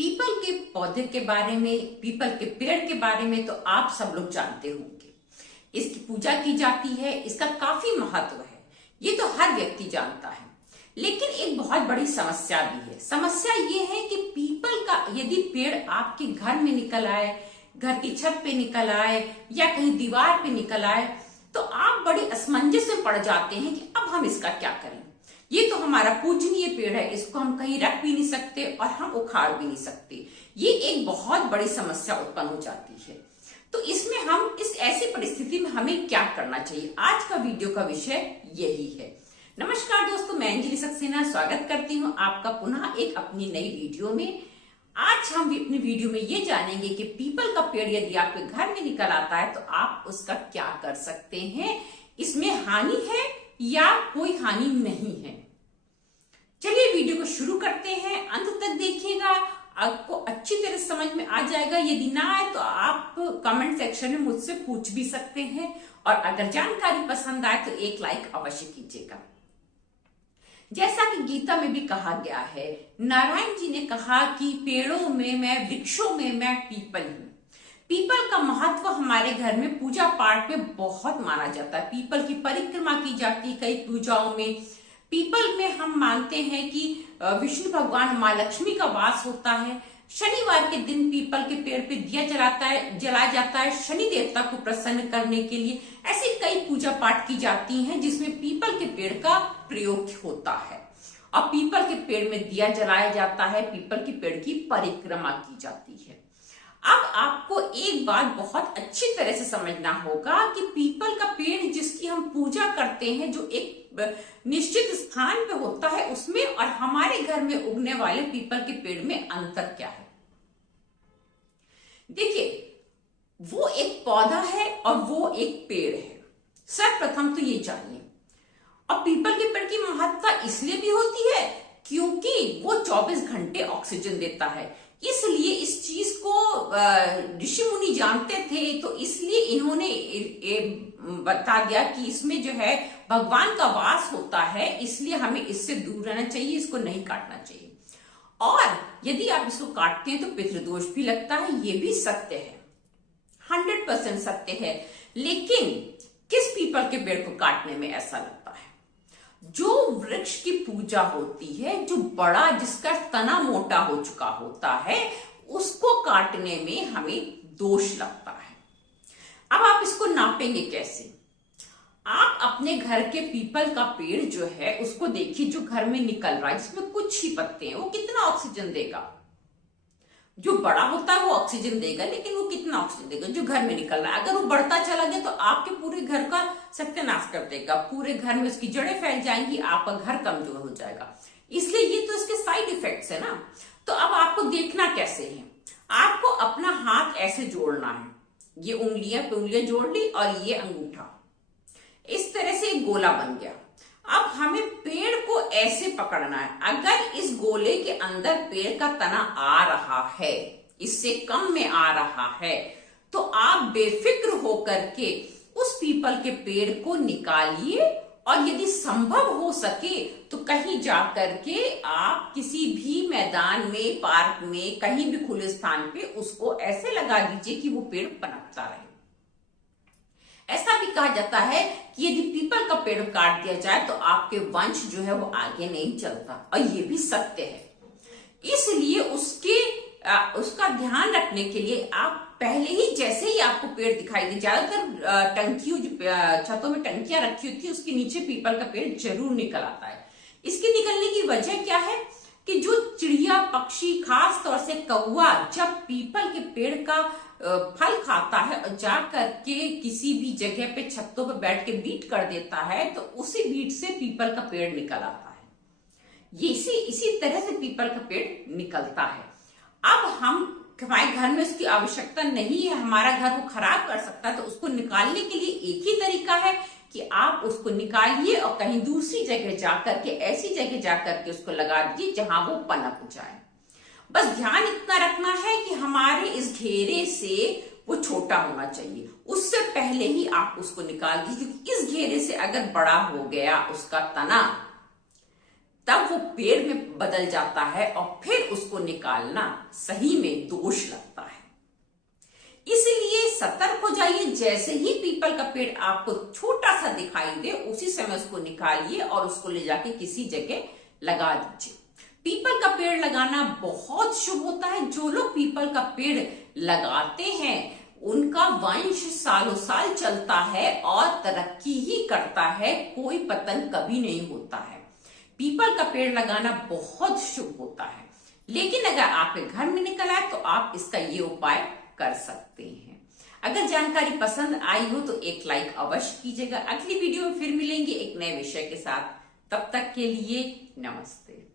People के पौधे के बारे में, पीपल के पेड़ के बारे में तो आप सब लोग जानते होंगे। इसकी पूजा की जाती है, इसका काफी महत्व है, ये तो हर व्यक्ति जानता है। लेकिन एक बहुत बड़ी समस्या भी है। समस्या ये है कि पीपल का यदि पेड़ आपके घर में निकल आए, घर की छत पे निकल आए या कहीं दीवार पे निकल आए, तो आप बड़ी असमंजस में पड़ जाते हैं कि अब हम इसका क्या करें। ये तो हमारा पूजनीय पेड़ है, इसको हम कहीं रख भी नहीं सकते और हम उखाड़ भी नहीं सकते। ये एक बहुत बड़ी समस्या उत्पन्न हो जाती है। तो इसमें हम इस ऐसी परिस्थिति में हमें क्या करना चाहिए, आज का वीडियो का विषय यही है। नमस्कार दोस्तों, मैं अंजलि सक्सेना स्वागत करती हूँ आपका पुनः एक अपनी नई वीडियो में। आज हम अपनी वीडियो में ये जानेंगे कि पीपल का पेड़ यदि आपके घर में निकल आता है तो आप उसका क्या कर सकते हैं, इसमें हानि है या कोई हानि नहीं है। चलिए वीडियो को शुरू करते हैं, अंत तक देखिएगा, आपको अच्छी तरह समझ में आ जाएगा। यदि ना आए तो आप कमेंट सेक्शन में मुझसे पूछ भी सकते हैं और अगर जानकारी पसंद आए तो एक लाइक अवश्य कीजिएगा। जैसा कि गीता में भी कहा गया है, नारायण जी ने कहा कि पेड़ों में मैं, वृक्षों में मैं पीपल हूं। पीपल का महत्व हमारे घर में पूजा पाठ में बहुत माना जाता है। पीपल की परिक्रमा की जाती है कई पूजाओं में। पीपल में हम मानते हैं कि विष्णु भगवान, माँ लक्ष्मी का वास होता है। शनिवार के दिन पीपल के पेड़ पे दिया जलाया जाता है शनि देवता को प्रसन्न करने के लिए। ऐसे कई पूजा पाठ की जाती हैं जिसमें पीपल के पेड़ का प्रयोग होता है और पीपल के पेड़ में दिया जलाया जाता है, पीपल के पेड़ की परिक्रमा की जाती है। अब आपको एक बात बहुत अच्छी तरह से समझना होगा कि पीपल का पेड़ जिसकी हम पूजा करते हैं, जो एक निश्चित स्थान पे होता है, उसमें और हमारे घर में उगने वाले पीपल के पेड़ में अंतर क्या है। देखिए, वो एक पौधा है और वो एक पेड़ है। सर्वप्रथम तो ये जानिए। और पीपल के पेड़ की महत्ता इसलिए भी होती है क्योंकि वो 24 घंटे ऑक्सीजन देता है। इसलिए इस चीज को ऋषि मुनि जानते थे, तो इसलिए इन्होंने बता दिया कि इसमें जो है भगवान का वास होता है, इसलिए हमें इससे दूर रहना चाहिए, इसको नहीं काटना चाहिए। और यदि आप इसको काटते हैं तो पितृदोष भी लगता है, ये भी सत्य है, 100% सत्य है। लेकिन किस पीपल के पेड़ को काटने में ऐसा लगता है? जो वृक्ष की पूजा होती है, जो बड़ा, जिसका तना मोटा हो चुका होता है, उसको काटने में हमें दोष लगता है। अब आप इसको नापेंगे कैसे? आप अपने घर के पीपल का पेड़ जो है उसको देखिए, जो घर में निकल रहा है, जिसमें कुछ ही पत्ते हैं, वो कितना ऑक्सीजन देगा? जो बड़ा होता है वो ऑक्सीजन देगा, लेकिन वो कितना ऑक्सीजन देगा जो घर में निकल रहा है? अगर वो बढ़ता चला गया तो आपके पूरे घर का सत्यानाश कर देगा, पूरे घर में उसकी जड़ें फैल जाएंगी, आपका घर कमजोर हो जाएगा। इसलिए ये तो इसके साइड इफेक्ट्स है ना। तो अब आपको देखना कैसे है? आपको अपना हाथ ऐसे जोड़ना है, ये उंगलियां पे उंगलियां जोड़ ली और ये अंगूठा, इस तरह से एक गोला बन गया। अब हमें पेड़ को ऐसे पकड़ना है। अगर इस गोले के अंदर पेड़ का तना आ रहा है, इससे कम में आ रहा है, तो आप बेफिक्र होकर के उस पीपल के पेड़ को निकालिए और यदि संभव हो सके तो कहीं जाकर के आप किसी भी मैदान में, पार्क में, कहीं भी खुले स्थान पे उसको ऐसे लगा दीजिए कि वो पेड़ पनपता रहे। ऐसा भी कहा जाता है कि यदि पीपल का पेड़ काट दिया जाए तो आपके वंश जो है वो आगे नहीं चलता, और ये भी सत्य है। इसलिए उसका ध्यान रखने के लिए आप पहले ही, जैसे ही आपको पेड़ दिखाई दे, ज्यादातर टंकियों, जो छतों में टंकियां रखी होती है, उसके नीचे पीपल का पेड़ जरूर निकल आता है। इसके निकलने की वजह क्या है कि जो चिड़िया, पक्षी, खास तौर से कौवा, जब पीपल के पेड़ का फल खाता है और जा करके किसी भी जगह पे छतों पे बैठ के बीट कर देता है, तो उसी बीट से पीपल का पेड़ निकल आता है। ये इसी तरह से पीपल का पेड़ निकलता है। अब हमारे घर में उसकी आवश्यकता नहीं है, हमारा घर को खराब कर सकता है, तो उसको निकालने के लिए एक ही तरीका है कि आप उसको निकालिए और कहीं दूसरी जगह जाकर के, ऐसी जगह जाकर के उसको लगा दीजिए जहां वो पनप जाए। बस ध्यान इतना रखना है कि हमारे इस घेरे से वो छोटा होना चाहिए, उससे पहले ही आप उसको निकाल दीजिए। क्योंकि इस घेरे से अगर बड़ा हो गया उसका तना, तब वो पेड़ में बदल जाता है और फिर उसको निकालना सही में दोष लगता है। इसलिए सतर्क हो जाइए। जैसे ही पीपल का पेड़ आपको छोटा सा दिखाई दे उसी समय उसको निकालिए और उसको ले जाके किसी जगह लगा दीजिए। पीपल का पेड़ लगाना बहुत शुभ होता है। जो लोग पीपल का पेड़ लगाते हैं उनका वंश सालों साल चलता है और तरक्की ही करता है, कोई पतन कभी नहीं होता है। पीपल का पेड़ लगाना बहुत शुभ होता है। लेकिन अगर आपके घर में निकल आए तो आप इसका ये उपाय कर सकते हैं। अगर जानकारी पसंद आई हो तो एक लाइक अवश्य कीजिएगा। अगली वीडियो में फिर मिलेंगे एक नए विषय के साथ। तब तक के लिए नमस्ते।